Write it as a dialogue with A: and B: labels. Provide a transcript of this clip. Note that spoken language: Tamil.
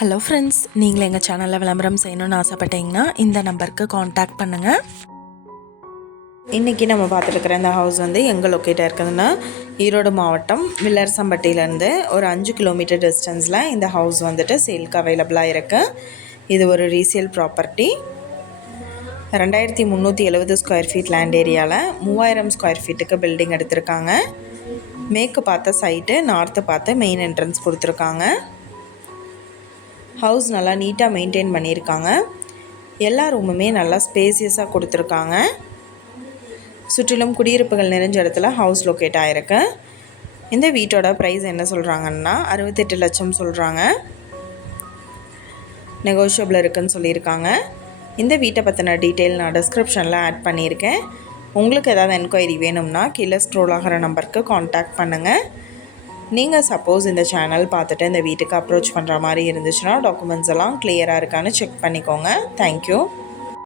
A: ஹலோ ஃப்ரெண்ட்ஸ் நீங்கள் எங்கள் சேனலில் விளம்பரம் செய்யணும்னு ஆசைப்பட்டீங்கன்னா இந்த நம்பருக்கு காண்டாக்ட் பண்ணுங்கள் இன்றைக்கி நம்ம பார்த்துருக்குற இந்த ஹவுஸ் வந்து எங்கே லொக்கேட்டாக இருக்குதுன்னா ஈரோடு மாவட்டம் வில்லரசம்பட்டியிலேருந்து ஒரு அஞ்சு கிலோமீட்டர் டிஸ்டன்ஸில் இந்த ஹவுஸ் வந்துட்டு சேலுக்கு அவைலபிளாக இருக்குது இது ஒரு ரீசேல் ப்ராப்பர்ட்டி ரெண்டாயிரத்தி முந்நூற்றி எழுபது ஸ்கொயர் ஃபீட் லேண்ட் ஏரியாவில் மூவாயிரம் ஸ்கொயர் ஃபீட்டுக்கு பில்டிங் எடுத்திருக்காங்க. மேற்கு பார்த்த சைட்டு நார்த்து பார்த்து மெயின் என்ட்ரன்ஸ் கொடுத்துருக்காங்க. ஹவுஸ் நல்லா நீட்டாக மெயின்டைன் பண்ணியிருக்காங்க. எல்லா ரூமுமே நல்லா ஸ்பேசியஸாக கொடுத்துருக்காங்க. சுற்றிலும் குடியிருப்புகள் நிறைஞ்ச இடத்துல ஹவுஸ் லொக்கேட் ஆகிருக்கு இந்த வீட்டோட ப்ரைஸ் என்ன சொல்கிறாங்கன்னா அறுபத்தெட்டு லட்சம் சொல்கிறாங்க நெகோஷியபிள் இருக்குன்னு சொல்லியிருக்காங்க. இந்த வீட்டை பற்றின டீட்டெயில் நான் டிஸ்கிரிப்ஷனில் ஆட் பண்ணியிருக்கேன். உங்களுக்கு ஏதாவது என்கொயரி வேணும்னா கீழே ஸ்க்ரோல் ஆகிற நம்பருக்கு காண்டாக்ட் பண்ணுங்கள் நீங்கள் சப்போஸ் இந்த சேனல் பார்த்துட்டு இந்த வீட்டுக்கு அப்ரோச் பண்ணுற மாதிரி இருந்துச்சுன்னா டாக்குமெண்ட்ஸ் எல்லாம் கிளியராக இருக்கான்னு செக் பண்ணிக்கோங்க. தேங்க்யூ